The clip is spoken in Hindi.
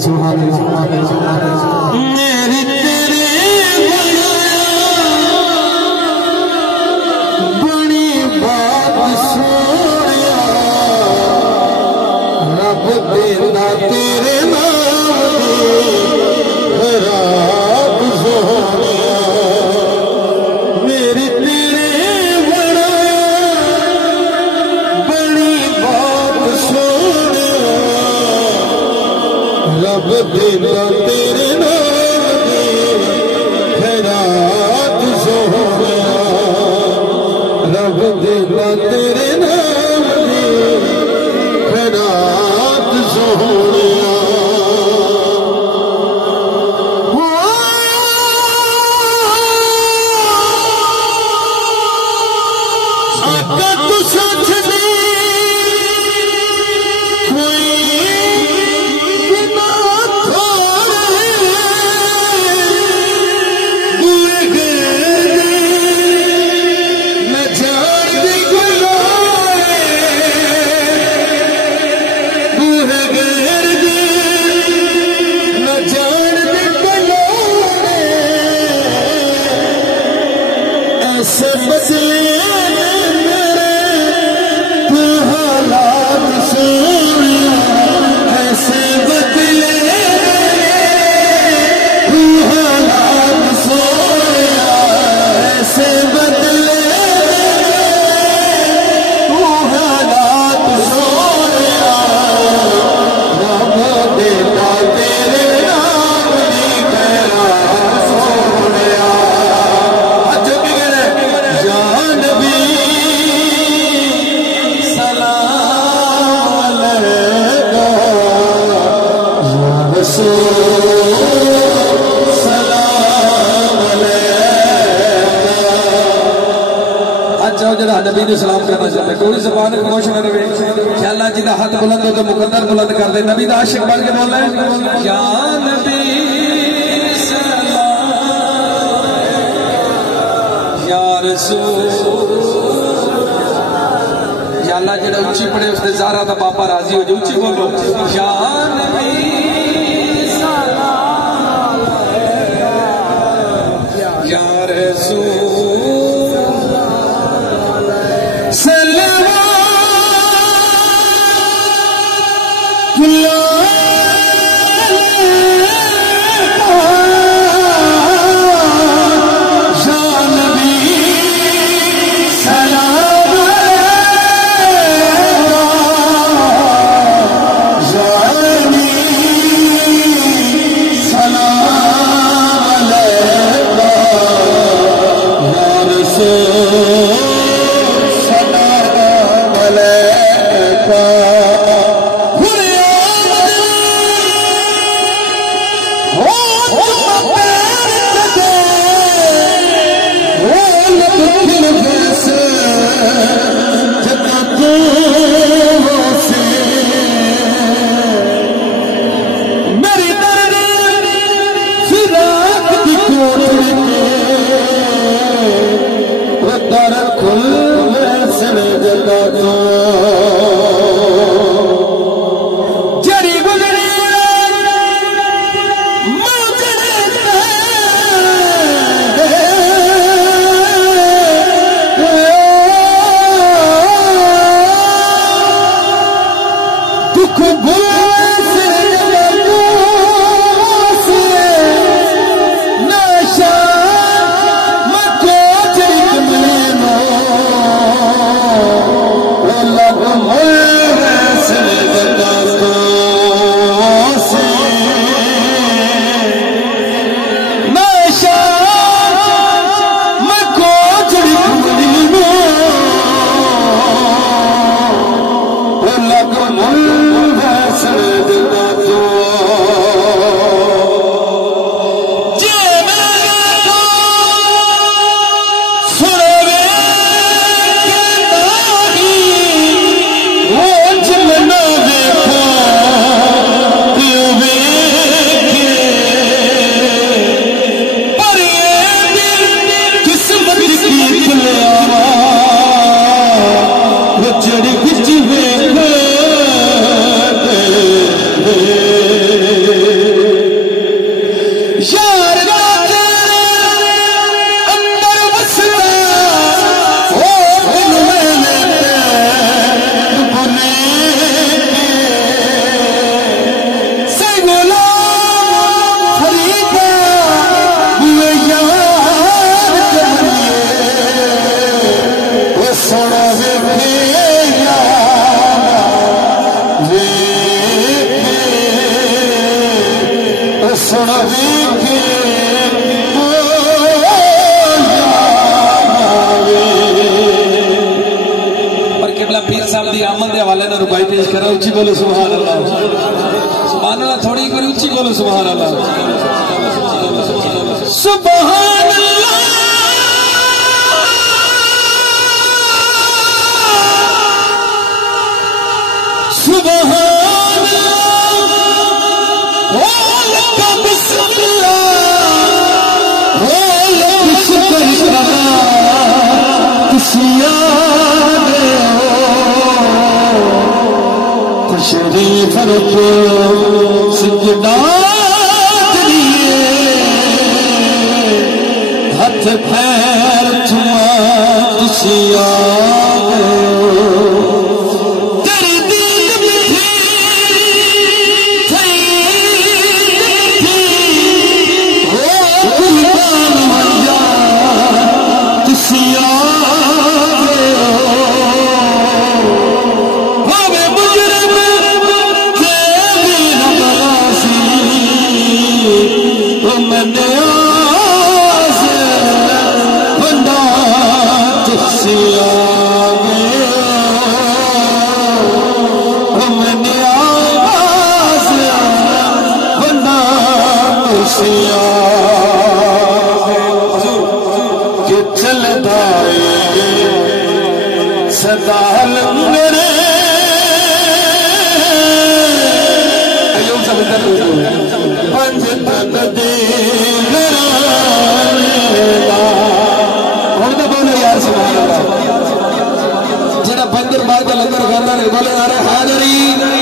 सुभान अल्लाह। मेरी तेरे बड़ी बात सोनिया रब देना तेरे नाम दी रात सोनिया। मेरी तेरे बड़ी बात सोनिया रब देना तेरे नाम दी रात सोनिया। रब देना तेरे नाम दी रात सोनिया। आका तू सोच दे कोई बिना थोड़े बुए गए न जान दी गुलारे बुए गए न जान दी गुलारे ऐसे बदले ऐसे बदले तू हालात सोया। ऐसे बदले तू हालात सोया। रब देता तेरे नाम दी खैरात सोया। अच्छा की कह रहे या नबी सलाम अलैका सलाम अलैका। अच्छा जरा नबी ने सलाम करना चाहते कोई ज़बान खामोश न रहे। ख्याला जी का हाथ बुलंद हो तो मुकद्दर बुलंद कर दे। नबी का आशिक बन के बोल रहे या नबी सलाम या रसूल। अल्लाह जेड़ा उच्ची पढ़े उसने ज़ारा दा पापा राजी हो जाए। उच्ची बोलो या नबी सलाम या रसूल सल्लल्लाहु जरा उच्ची बोलो सुभान अल्लाह। सुभान अल्लाह थोड़ी करी उच्ची बोलो सुभान अल्लाह। सुभान अल्लाह सुभान शरीफ सजदा हाथ पैर छुआ तुसिया बंदर बार का लंगर खाता बोले अरे हाजरी